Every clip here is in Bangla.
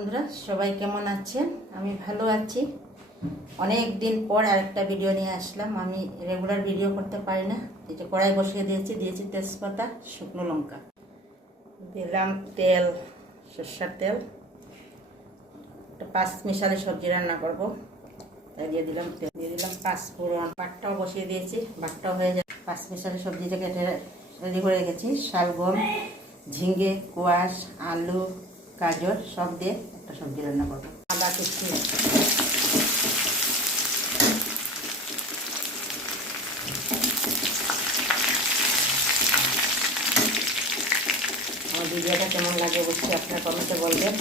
বন্ধুরা, সবাই কেমন আছেন? আমি ভালো আছি। অনেক দিন পর আরেকটা ভিডিও নিয়ে আসলাম। আমি রেগুলার ভিডিও করতে পারি না। এই যে কড়াই বসিয়ে দিয়েছি তেজপাতা, শুকনো লঙ্কা, দিলাম তেল, সরষের তেল। একটা 5 মিশালি সবজি রান্না করব, তাই দিয়ে দিলাম তেল, দিয়ে দিলাম পাঁচফোড়ন। বাটটাও বসিয়ে দিয়েছি, বাটটাও হয়ে যায়। 5 মিশালি সবজিটা কেটে রেডি করে রেখেছি। শালগম, ঝিঙে, কোয়াশ, আলু, গাজর সব দিয়ে একটা সবজি রান্না করবো। আদা কুচি, আমার ভিডিওটা কেমন লাগে অবশ্যই আপনারা কমেন্টে বলবেন,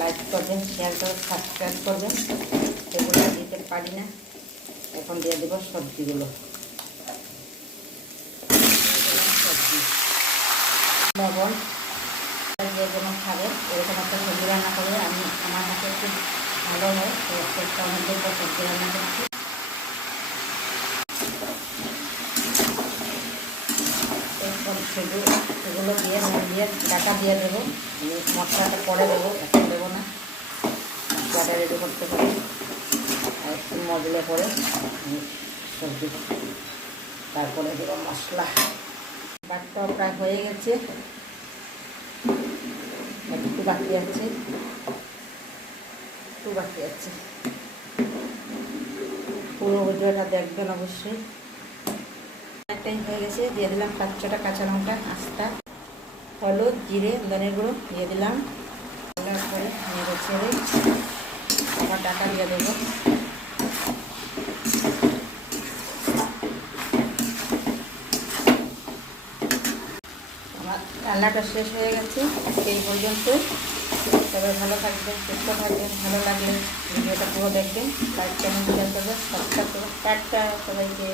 লাইক করবেন, শেয়ার করবেন, সাবস্ক্রাইব করবেন। এগুলো দিতে পারি না। এখন দিয়ে দেবো সবজিগুলো। সবজি, লবণ দিয়ে যেমন খাবে এরকম একটা সবজি রান্না করলে আমার হাতে একটু ভালো হয়। তো একটা অনেকদিন পর সবজি রান্না করছি। সেগুলো দিয়ে দিয়ে ডাটা দিয়ে দেবো। মশলাটা পরে দেবো, এখন দেবো না। মশলাটা রেডি করতে পারি আর একটু মজলে পরে সবজি, তারপরে দেবো মশলা। বাটটাও প্রায় হয়ে গেছে, একটু বাকি আছে, পুরো ভিডিওটা দেখবেন অবশ্যই। একটাই হয়ে গেছে, দিয়ে দিলাম 5-6টা কাঁচা লঙ্কা আস্তা, হলুদ, জিরে, ধনের গুঁড়ো দিয়ে দিলাম। তারপরে নেড়ে ছেড়ে আবার ডাটা দিয়ে দেবো। আমার রান্নাটা শেষ হয়ে গেছে। এই পর্যন্ত। সবাই ভালো থাকবেন, সুস্থ থাকবেন। ভালো লাগলে ভিডিওটা পুরো দেখবেন, লাইক, কমেন্ট, শেয়ার করবেন, সাবস্ক্রাইব করবেন। টাটা সবাইকে।